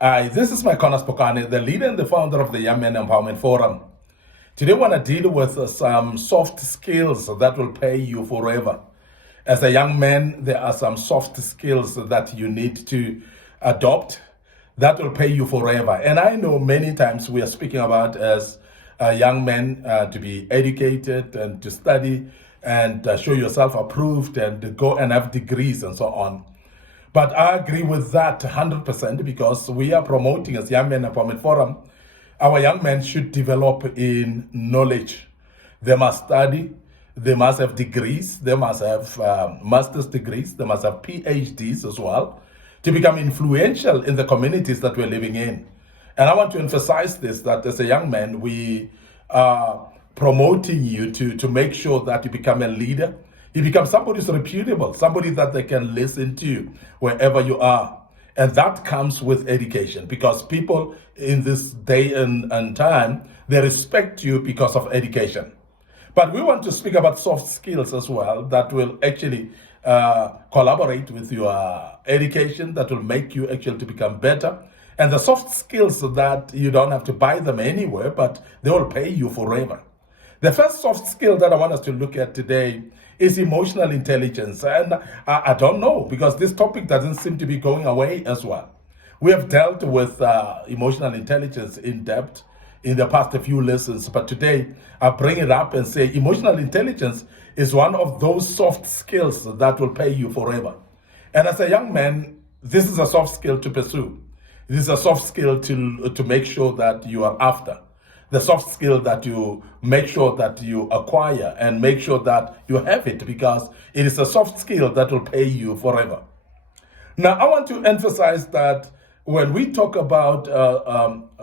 Hi, this is Micornus Phokane, the leader and the founder of the Young Men Empowerment Forum. Today, I want to deal with some soft skills that will pay you forever. As a young man, there are some soft skills that you need to adopt that will pay you forever. And I know many times we are speaking about as young men to be educated and to study and show yourself approved and go and have degrees and so on. But I agree with that 100% because we are promoting as Young Men Empowerment Forum, our young men should develop in knowledge. They must study, they must have degrees, they must have master's degrees, they must have PhDs as well to become influential in the communities that we're living in. And I want to emphasize this, that as a young man, we are promoting you to make sure that you become a leader. You become somebody who's reputable, somebody that they can listen to wherever you are. And that comes with education, because people in this day and time, they respect you because of education. But we want to speak about soft skills as well that will actually collaborate with your education, that will make you actually to become better. And the soft skills that you don't have to buy them anywhere, but they will pay you forever. The first soft skill that I want us to look at today is emotional intelligence. And I don't know, because this topic doesn't seem to be going away as well. We have dealt with emotional intelligence in depth in the past few lessons, but today I bring it up and say emotional intelligence is one of those soft skills that will pay you forever. And as a young man, this is a soft skill to pursue. This is a soft skill to make sure that you are after. The soft skill that you make sure that you acquire and make sure that you have it, because it is a soft skill that will pay you forever. Now, I want to emphasize that when we talk about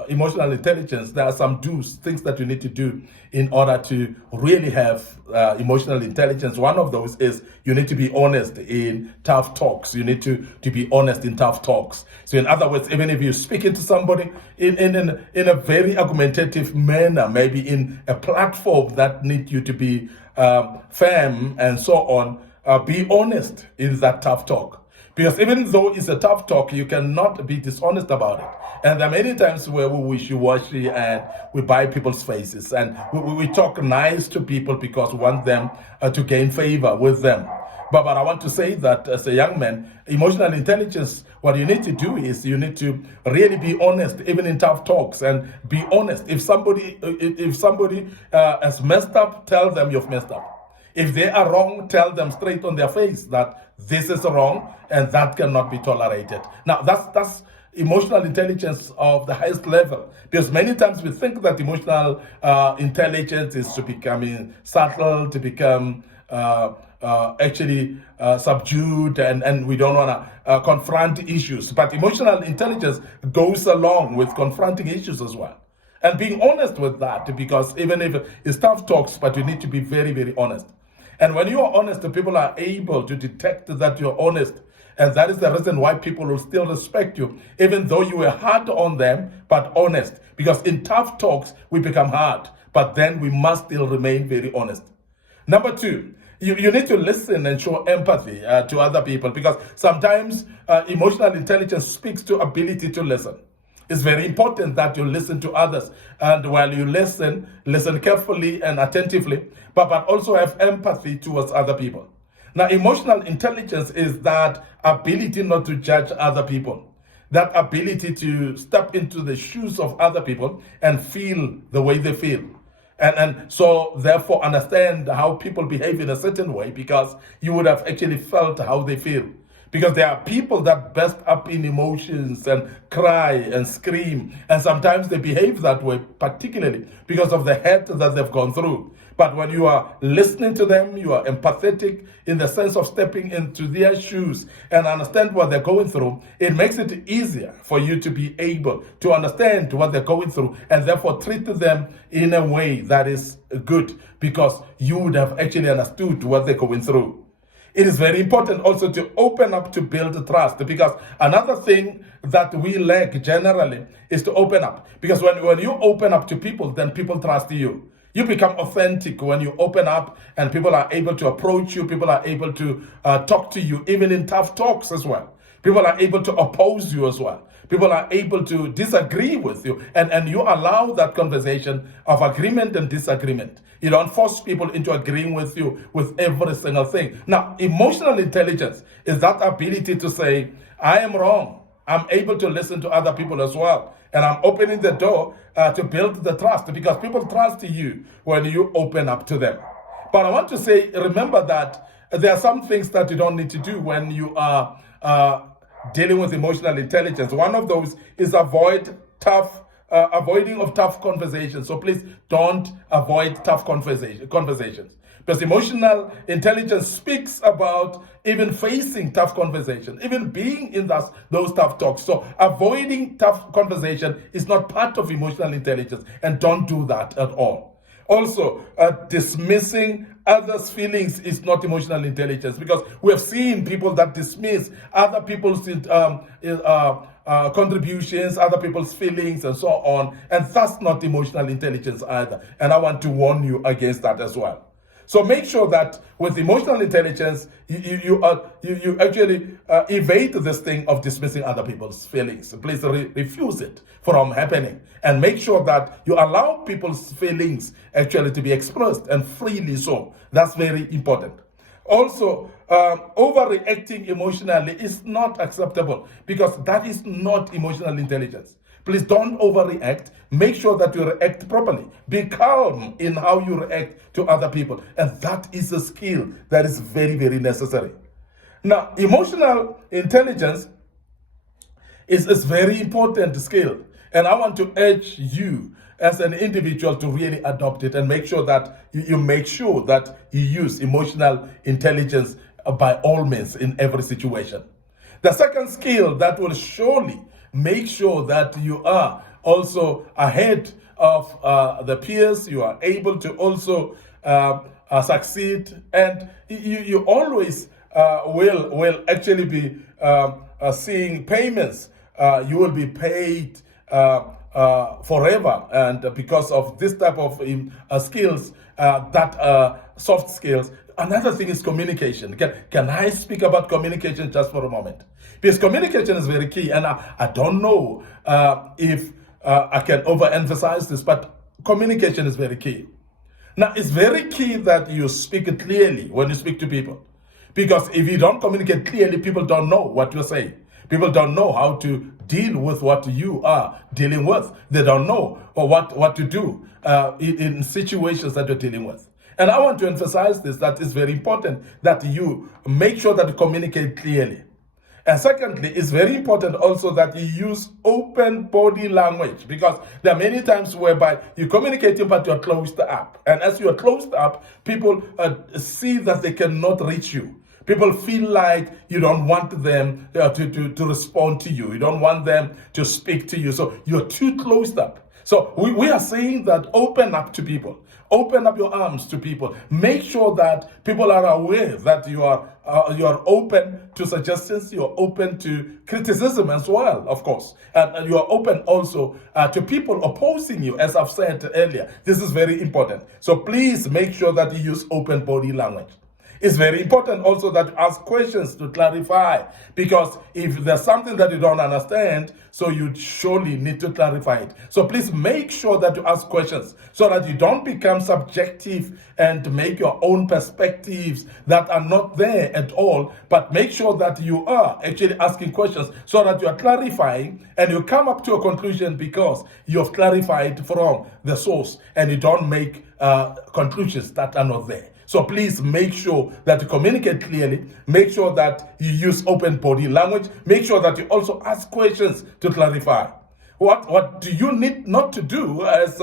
emotional intelligence, there are some things that you need to do in order to really have emotional intelligence. One of those is you need to be honest in tough talks. You need to be honest in tough talks. So in other words, even if you're speaking to somebody in a very argumentative manner, maybe in a platform that needs you to be firm and so on, be honest in that tough talk. Because even though it's a tough talk, you cannot be dishonest about it. And there are many times where we wishy-washy and we buy people's faces. And we talk nice to people because we want them to gain favor with them. But I want to say that as a young man, emotional intelligence, what you need to do is you need to really be honest, even in tough talks, and be honest. If somebody has messed up, tell them you've messed up. If they are wrong, tell them straight on their face that this is wrong and that cannot be tolerated. Now, that's emotional intelligence of the highest level. Because many times we think that emotional intelligence is to become subtle, to become subdued, and we don't want to confront issues. But emotional intelligence goes along with confronting issues as well. And being honest with that, because even if it's tough talks, but you need to be very, very honest. And when you are honest, people are able to detect that you're honest. And that is the reason why people will still respect you, even though you were hard on them, but honest. Because in tough talks, we become hard. But then we must still remain very honest. Number two, you need to listen and show empathy to other people, because sometimes emotional intelligence speaks to ability to listen. It's very important that you listen to others. And while you listen carefully and attentively, but also have empathy towards other people. Now, emotional intelligence is that ability not to judge other people. That ability to step into the shoes of other people and feel the way they feel. And so, therefore, understand how people behave in a certain way, because you would have actually felt how they feel. Because there are people that burst up in emotions and cry and scream. And sometimes they behave that way, particularly because of the hurt that they've gone through. But when you are listening to them, you are empathetic in the sense of stepping into their shoes and understand what they're going through. It makes it easier for you to be able to understand what they're going through and therefore treat them in a way that is good, because you would have actually understood what they're going through. It is very important also to open up to build trust, because another thing that we lack generally is to open up. Because when you open up to people, then people trust you. You become authentic when you open up, and people are able to approach you. People are able to talk to you, even in tough talks as well. People are able to oppose you as well. People are able to disagree with you, and you allow that conversation of agreement and disagreement. You don't force people into agreeing with you with every single thing. Now, emotional intelligence is that ability to say, I am wrong. I'm able to listen to other people as well. And I'm opening the door to build the trust, because people trust you when you open up to them. But I want to say, remember that there are some things that you don't need to do when you are dealing with emotional intelligence. One of those is avoiding of tough conversations. So please don't avoid tough conversations. Because emotional intelligence speaks about even facing tough conversation, even being in those tough talks. So avoiding tough conversation is not part of emotional intelligence, and don't do that at all. Also, dismissing others' feelings is not emotional intelligence, because we have seen people that dismiss other people's contributions, other people's feelings, and so on, and that's not emotional intelligence either. And I want to warn you against that as well. So make sure that with emotional intelligence, you actually evade this thing of dismissing other people's feelings. Please refuse it from happening, and make sure that you allow people's feelings actually to be expressed, and freely so. That's very important. Also, overreacting emotionally is not acceptable, because that is not emotional intelligence. Please don't overreact. Make sure that you react properly. Be calm in how you react to other people. And that is a skill that is very, very necessary. Now, emotional intelligence is a very important skill. And I want to urge you as an individual to really adopt it, and make sure that you make sure that you use emotional intelligence by all means in every situation. The second skill that will surely make sure that you are also ahead of the peers, you are able to also succeed, and you always will actually be seeing payments. You will be paid forever, and because of this type of skills, soft skills. Another thing is communication. Can I speak about communication just for a moment? Because communication is very key, and I don't know if I can overemphasize this, but communication is very key. Now, it's very key that you speak clearly when you speak to people, because if you don't communicate clearly, people don't know what you're saying. People don't know how to deal with what you are dealing with. They don't know what to do in situations that you're dealing with. And I want to emphasize this, that it's very important that you make sure that you communicate clearly. And secondly, it's very important also that you use open body language, because there are many times whereby you're communicating but you're closed up. And as you're closed up, people see that they cannot reach you. People feel like you don't want them to respond to you. You don't want them to speak to you. So you're too closed up. So we are saying that open up to people. Open up your arms to people. Make sure that people are aware that you are open to suggestions. You are open to criticism as well, of course. And you are open also to people opposing you, as I've said earlier. This is very important. So please make sure that you use open body language. It's very important also that you ask questions to clarify, because if there's something that you don't understand, so you surely need to clarify it. So please make sure that you ask questions so that you don't become subjective and make your own perspectives that are not there at all, but make sure that you are actually asking questions so that you are clarifying and you come up to a conclusion because you have clarified from the source, and you don't make conclusions that are not there. So please make sure that you communicate clearly, make sure that you use open body language, make sure that you also ask questions to clarify. What do you need not to do as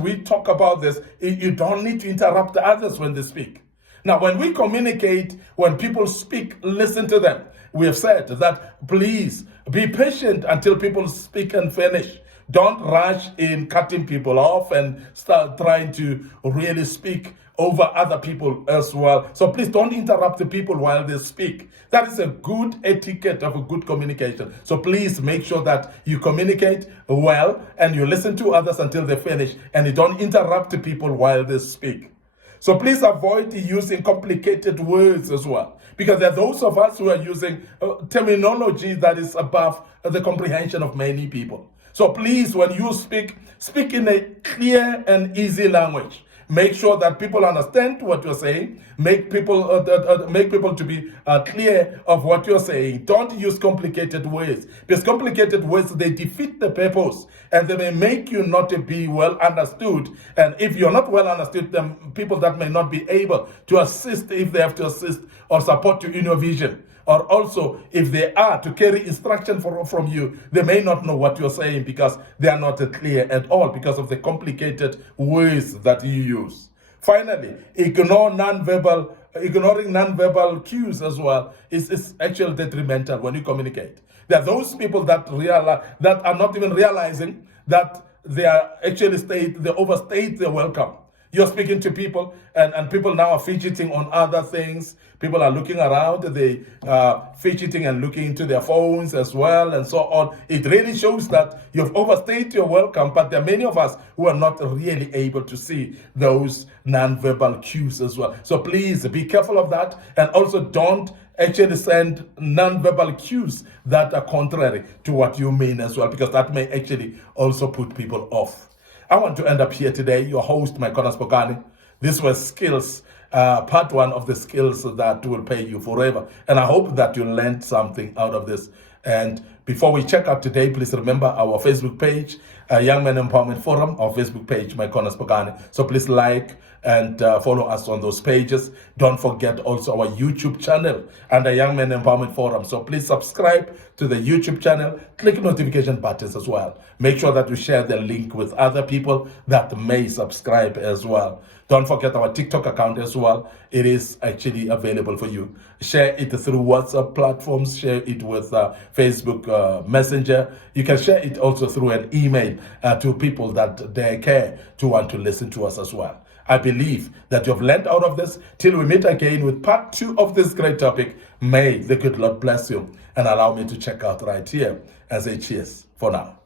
we talk about this? You don't need to interrupt others when they speak. Now, when we communicate, when people speak, listen to them. We have said that please be patient until people speak and finish. Don't rush in cutting people off and start trying to really speak over other people as well. So please don't interrupt the people while they speak. That is a good etiquette of a good communication. So please make sure that you communicate well and you listen to others until they finish, and you don't interrupt the people while they speak. So please avoid using complicated words as well, Because there are those of us who are using terminology that is above the comprehension of many people. So please, when you speak in a clear and easy language. Make sure that people understand what you're saying. Make people to be clear of what you're saying. Don't use complicated words, because complicated words, they defeat the purpose, and they may make you not to be well understood. And if you're not well understood, then people that may not be able to assist, if they have to assist or support you in your vision, or also if they are to carry instruction from you, they may not know what you're saying because they are not clear at all because of the complicated words that you use. Finally, ignoring non-verbal cues as well is actually detrimental when you communicate. There are those people that are not even realizing that they are actually they overstate their welcome. You're speaking to people, and people now are fidgeting on other things. People are looking around, they fidgeting and looking into their phones as well, and so on. It really shows that you've overstayed your welcome, but there are many of us who are not really able to see those non-verbal cues as well. So please be careful of that, and also don't actually send non-verbal cues that are contrary to what you mean as well, because that may actually also put people off. I want to end up here today, your host, Micornus Phokane. This was skills, part one of the skills that will pay you forever. And I hope that you learned something out of this. And before we check out today, please remember our Facebook page, Young Men Empowerment Forum, our Facebook page, Micornus Phokane. So please like and follow us on those pages. Don't forget also our YouTube channel under Young Men Empowerment Forum. So please subscribe to the YouTube channel, click notification buttons as well. Make sure that you share the link with other people that may subscribe as well. Don't forget our TikTok account as well. It is actually available for you. Share it through WhatsApp platforms. Share it with Facebook Messenger. You can share it also through an email to people that they care to want to listen to us as well. I believe that you've learned out of this. Till we meet again with part 2 of this great topic, may the good Lord bless you and allow me to check out right here and say cheers for now.